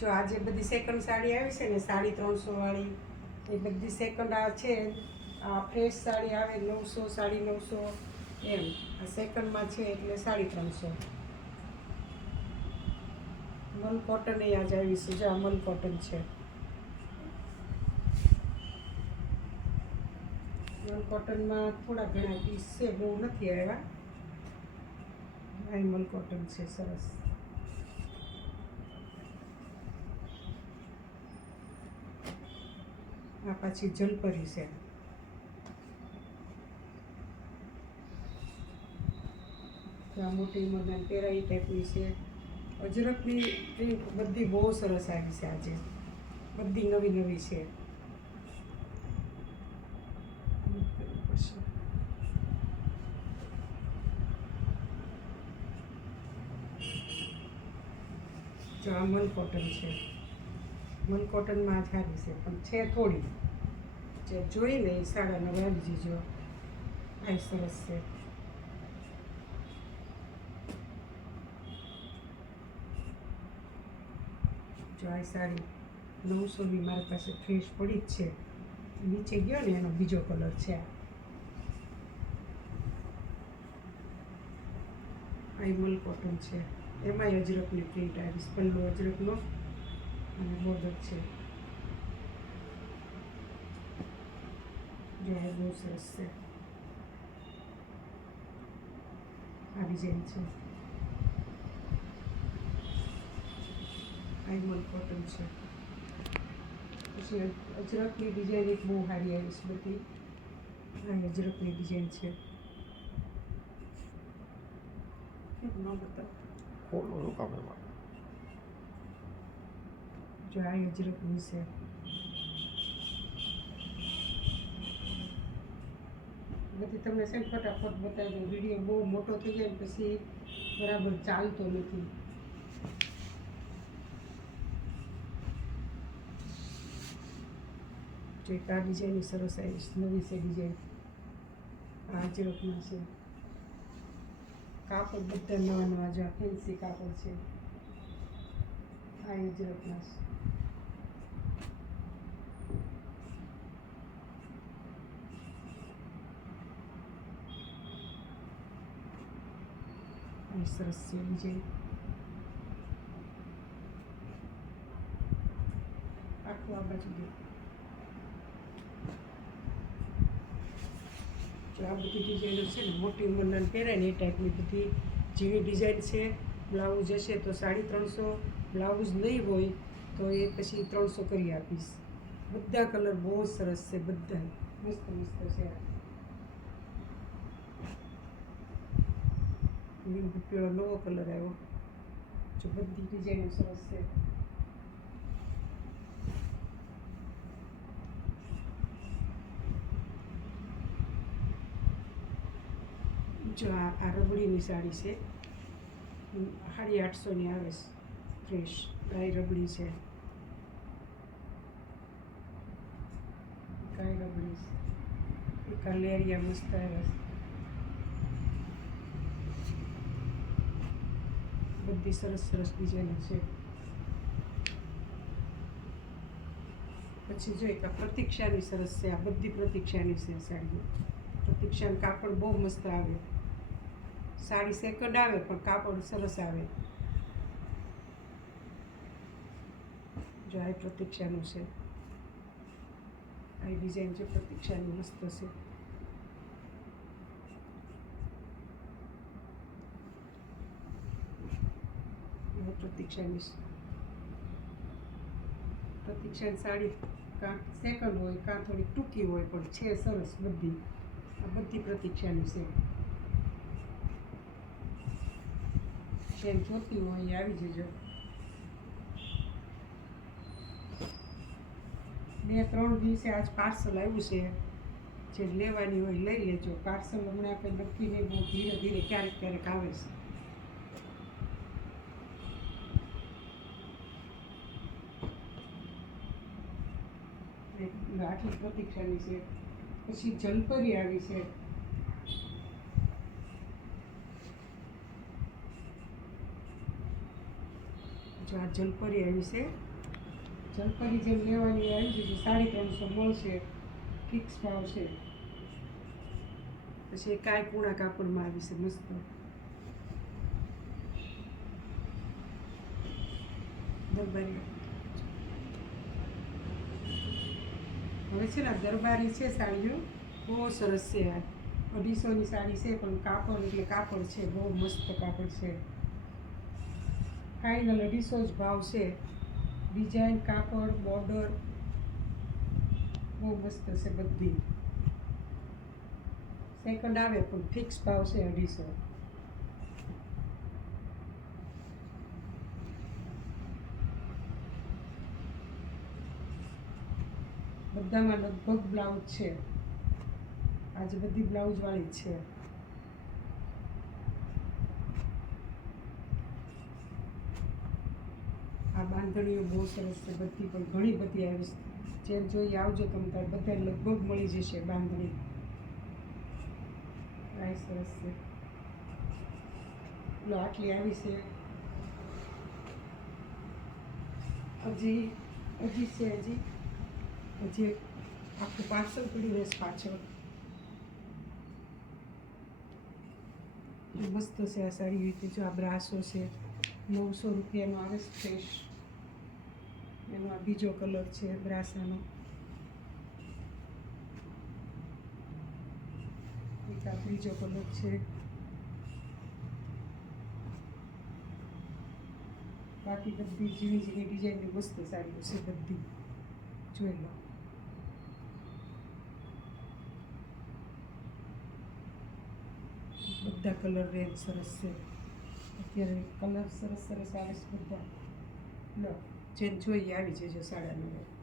જો આજે બધી સેકન્ડ સાડી આવી છે ને સાડી ત્રણસો વાળી, એ બધી સેકન્ડ આ છે. આ ફ્રેશ સાડી આવે નવસો, સાડી નવસો, એમ. આ સેકન્ડમાં છે એટલે સાડી ત્રણસો. મલ કોટન એ આજે આવી છે. જો આ મલ કોટન છે. મલ કોટનમાં થોડા ઘણા પીસ છે. બહુ નથી આવ્યા. મલ કોટન છે સરસ. આ પાછી જલપરી છે. આ મોટી મગન પેરાઈ ટાઈપની છે. અજરકની પ્રિન્ટ બધી બહુ સરસ આવી છે આજે. બધી નવી નવી છે. જો આ મન કોટન છે. મલ કોટનમાં આ સારી છે, પણ છે થોડી. જે જોઈને એ સાડા નવ આવી જજો આ સરસ છે. જો આ સાડી નવસોની મારી પાસે ફ્રેશ પડી જ છે. નીચે ગયો ને, એનો બીજો કલર છે આ. મલ કોટન છે. એમાંય અજરકની પ્રિન્ટ આવીશ પલ્લો અજરકનો. અને બોર્ડર છે. જો આ બહુ સરસ છે. આ ડિઝાઇન છે. આઈ મલ કોટન છે. પછી અજરકની ડિઝાઇન એક બહુ સારી આવી છે બધી. આ અજરકની ડિઝાઇન છે. ન બતાવ? ખોલો કામ એમાં. જો આ અજરકની વિશે બધી તમને સેમ ફટાફટ બતાવી દઉં. વીડિયો બહુ મોટો થઈ જાય પછી બરાબર ચાલતો નથી. જો એક આ ડિઝાઇન સરસ આવી નવી છે ડિઝાઇન. આ અજરકમાં છે. કાપડ બધા નવા નવા જો ફેન્સી કાપડ છે. આ અજરકમાં છે. સરસ ડિઝાઇન આખું આ બાજુ જો આ બધી ડિઝાઇનો છે ને મોટી ઉંમરના પહેરાય ને એ ટાઈપની બધી જેવી ડિઝાઇન છે બ્લાઉઝ હશે તો સાડી ત્રણસો બ્લાઉઝ નહીં હોય તો એ પછી ત્રણસો કરી આપીશ બધા કલર બહુ સરસ છે બધા મસ્ત મસ્ત છે આ પીળો નવો કલર આવ્યો. જો બધી ડિઝાઇનો સરસ છે. જો આ આ રબડીની સાડી છે. સાડી આઠસોની આવે છે. ફ્રેશ ગાય રબડી છે. ગાય રબડી છે. એક મસ્ત આવે છે. બધી સરસ સરસ ડિઝાઇનો છે પછી જો એક આ પ્રતીક્ષાની સરસ છે આ બધી પ્રતીક્ષાની છે સાડીઓ પ્રતીક્ષાનું કાપડ બહુ મસ્ત આવે સાડી સેકન્ડ આવે પણ કાપડ સરસ આવે જો આ પ્રતીક્ષાનું છે આ ડિઝાઇન છે પ્રતીક્ષાની મસ્ત છે છે. પ્રતીક્ષાની સાડી કાં સેકન્ડ હોય, કાં થોડી ટૂંકી હોય, પણ છે સરસ બધી. આ બધી પ્રતીક્ષાની છે. જેમ જોતી હોય આવી જજો. બે ત્રણ દિવસે આજ પાર્સલ આવ્યું છે. જે લેવાની હોય લઈ લેજો. પાર્સલ હમણાં કંઈ નક્કી નહીં, બહુ ધીરે ધીરે ક્યારેક ક્યારેક આવે છે એક આટલી પ્રતીક્ષાની છે. પછી જલપરી આવી છે. જો આ જલપરી આવી છે. જલપરી જેમ લેવાની આવી જશે સાડી ત્રણસો મળશે ફિક્સ ભાવ છે. પછી કાંઈ પૂણા કાપડમાં આવી છે, મસ્ત. દરબારી હવે છે ને દરબારી છે સાડીઓ બહુ સરસ છે અઢીસોની સાડી છે પણ કાપડ એટલે કાપડ છે બહુ મસ્ત કાપડ છે ફાઇનલ અઢીસો જ ભાવ છે ડિઝાઇન કાપડ બોર્ડર બહુ મસ્ત છે બધી સેકન્ડ આવે પણ ફિક્સ ભાવ છે અઢીસો બધામાં લગભગ બ્લાઉઝ છે. આજે બધી બ્લાઉઝવાળી છે. આ બાંધણીઓ બહુ સરસ છે, બધી પણ ઘણી બધી આવી છે. જેમ જોઈ આવજો તમે, તાર બધા લગભગ મળી જશે બાંધણી. પ્રાઇસ સરસ છે. લો, આટલી આવી છે. હજી હજી છે, હજી. એક આખું પાર્સલ પડ્યું રહેશે પાછળ. મસ્ત છે આ સારી રીતે, જો આ બ્રાસો છે, નવસો રૂપિયાનો આવે ફ્રેશ એનો આ બીજો કલર છે બ્રાસાનો. એક આ ત્રીજો કલર છે. બાકી બધી ઝીણી ઝીણી ડિઝાઇનની મસ્ત સારી છે બધી. જોઈ લો. બધા કલર રેન્જ સરસ છે. અત્યારે કલર સરસ સરસ આવે છે બધા. લો, જેને જોઈએ, આવી જજો સાડા નવે.